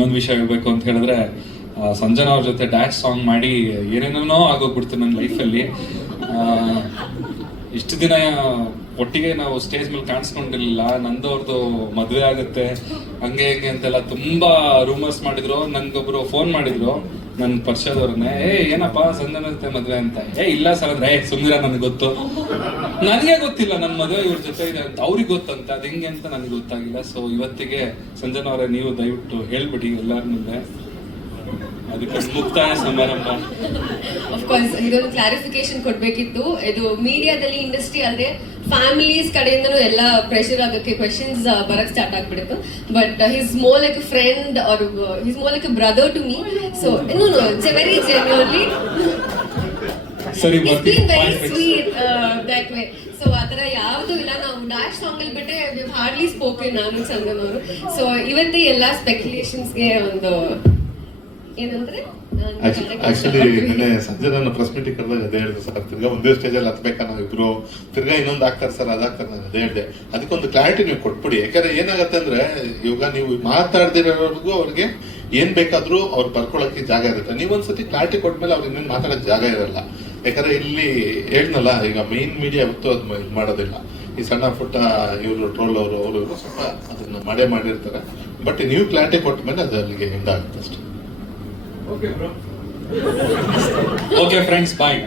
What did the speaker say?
ಇನ್ನೊಂದು ವಿಷಯ ಹೇಳ್ಬೇಕು ಅಂತ ಹೇಳಿದ್ರೆ ಸಂಜನ ಅವ್ರ ಜೊತೆ ಡ್ಯಾನ್ಸ್ ಸಾಂಗ್ ಮಾಡಿ ಏನೇನೋ ಆಗೋಗ್ಬಿಡ್ತು ನನ್ನ ಲೈಫಲ್ಲಿ ಇಷ್ಟು ದಿನ ಒಟ್ಟಿಗೆ ನಾವು ಸ್ಟೇಜ್ ಮೇಲೆ ಕಾಣಿಸ್ಕೊಂಡಿರ್ಲಿಲ್ಲ. ನಂದು ಅವ್ರದ್ದು ಮದುವೆ ಆಗುತ್ತೆ. ಹಂಗೆ ಹಿಂಗೆ ಅಂತೆಲ್ಲ ತುಂಬ ರೂಮರ್ಸ್ ಮಾಡಿದ್ರು. ನನ್ಗೊಬ್ರು ಫೋನ್ ಮಾಡಿದ್ರು. ನನ್ನ ಪರಿಚಯದವ್ರನ್ನೇ ಏ, ಏನಪ್ಪ ಸಂಜನ ಜೊತೆ ಮದುವೆ ಅಂತ? ಏ, ಇಲ್ಲ ಸರ್, ಅಂದ್ರೆ, ಏ ಸುಂದರ ನನಗೆ ಗೊತ್ತು. ನನಗೆ ಗೊತ್ತಿಲ್ಲ ನನ್ನ ಮದುವೆ ಇವ್ರ ಜೊತೆ ಇದೆ ಅಂತ, ಅವ್ರಿಗೆ ಗೊತ್ತಂತ, ಅದು ಹೆಂಗೆ ಅಂತ ನನಗೆ ಗೊತ್ತಾಗಿಲ್ಲ. ಸೊ ಇವತ್ತಿಗೆ ಸಂಜನಾ ಅವರೇ ನೀವು ದಯವಿಟ್ಟು ಹೇಳ್ಬಿಡಿ ಎಲ್ಲರ ಮುಂದೆ. ಅದಕ್ಕೆ ಮುಕ್ತಾಯ ಸಮಾರಂಭ. ಕೋರ್ಸ್ ಇದೊಂದು ಕ್ಲಾರಿಫಿಕೇಶನ್ ಕೊಡ್ಬೇಕಿತ್ತು. ಇದು ಮೀಡಿಯಾದಲ್ಲಿ ಇಂಡಸ್ಟ್ರಿ ಅಲ್ಲದೆ ಫ್ಯಾಮಿಲೀಸ್ ಕಡೆಯಿಂದನೂ ಎಲ್ಲ ಪ್ರೆಷರ್ ಆಗೋಕ್ಕೆ ಕ್ವೆಶನ್ಸ್ ಬರಕ್ ಸ್ಟಾರ್ಟ್ ಆಗ್ಬಿಡುತ್ತೆ. But he's more like friend or he's more like brother to me so no no it's very genuinely ಸರಿ it's been very. Sweet that way so ಆ ಥರ ಯಾವುದೂ ಇಲ್ಲ. ನಾವು ಡ್ಯಾಶ್ ಸಾಂಗ್ ಅಲ್ಲಿ ಬಿಟ್ಟರೆ ಹಾರ್ಡ್ಲಿ ಸ್ಪೋಕನ್ ನಾನು ಚಂದನ್ ಅವರು. ಸೊ ಇವತ್ತೇ ಎಲ್ಲ ಸ್ಪೆಕ್ಯುಲೇಷನ್ಸ್ಗೆ ಒಂದು ಆಕ್ಚುಲಿ ನಿನ್ನೆ ಸಂಜೆ ನಾನು ಪ್ರೆಸ್ ಮೀಟಿಂಗ್ ಕರೆದಾಗ ಅದೇ ಹೇಳಿದೆ ಸರ್. ತಿರ್ಗಾ ಒಂದೇ ಸ್ಟೇಜಲ್ಲಿ ಹತ್ಬೇಕಾ ನಾವು ಇಬ್ರು? ತಿರ್ಗಾ ಇನ್ನೊಂದು ಆಗ್ತಾರೆ ಸರ್ ಅದಾಗ್ತಾರೆ ನಾನು ಅದೇ ಹೇಳಿದೆ. ಅದಕ್ಕೊಂದು ಕ್ಲಾರಿಟಿ ನೀವು ಕೊಟ್ಬಿಡಿ. ಯಾಕಂದ್ರೆ ಏನಾಗತ್ತೆ ಅಂದ್ರೆ, ಇವಾಗ ನೀವು ಮಾತಾಡ್ದಿರೋರ್ಗೂ ಅವ್ರಿಗೆ ಏನ್ ಬೇಕಾದ್ರೂ ಅವ್ರು ಬರ್ಕೊಳಕ್ಕೆ ಜಾಗ ಇರುತ್ತೆ. ನೀವೊಂದ್ಸತಿ ಕ್ಲಾರಿಟಿ ಕೊಟ್ಮೇಲೆ ಅವ್ರಿಗೆ ಇನ್ನೇನು ಮಾತಾಡೋಕೆ ಜಾಗ ಇರಲ್ಲ. ಯಾಕಂದ್ರೆ ಇಲ್ಲಿ ಹೇಳ್ನಲ್ಲ ಈಗ ಮೇನ್ ಮೀಡಿಯಾ ಯಾವತ್ತೂ ಅದು ಮಾಡೋದಿಲ್ಲ. ಈ ಸಣ್ಣ ಪುಟ್ಟ ಇವರು ಟ್ರೋಲ್ ಅವರು ಅವರು ಸ್ವಲ್ಪ ಅದನ್ನ ಮಾಡೇ ಮಾಡಿರ್ತಾರೆ. ಬಟ್ ನೀವು ಕ್ಲಾರಿಟಿ ಕೊಟ್ಟ ಮೇಲೆ ಅದು ಅಲ್ಲಿಗೆ ಎಂಡ್ ಆಗುತ್ತೆ ಅಷ್ಟೇ ಓಕೆ ಫ್ರೆಂಡ್ಸ್ ಬಾಯ್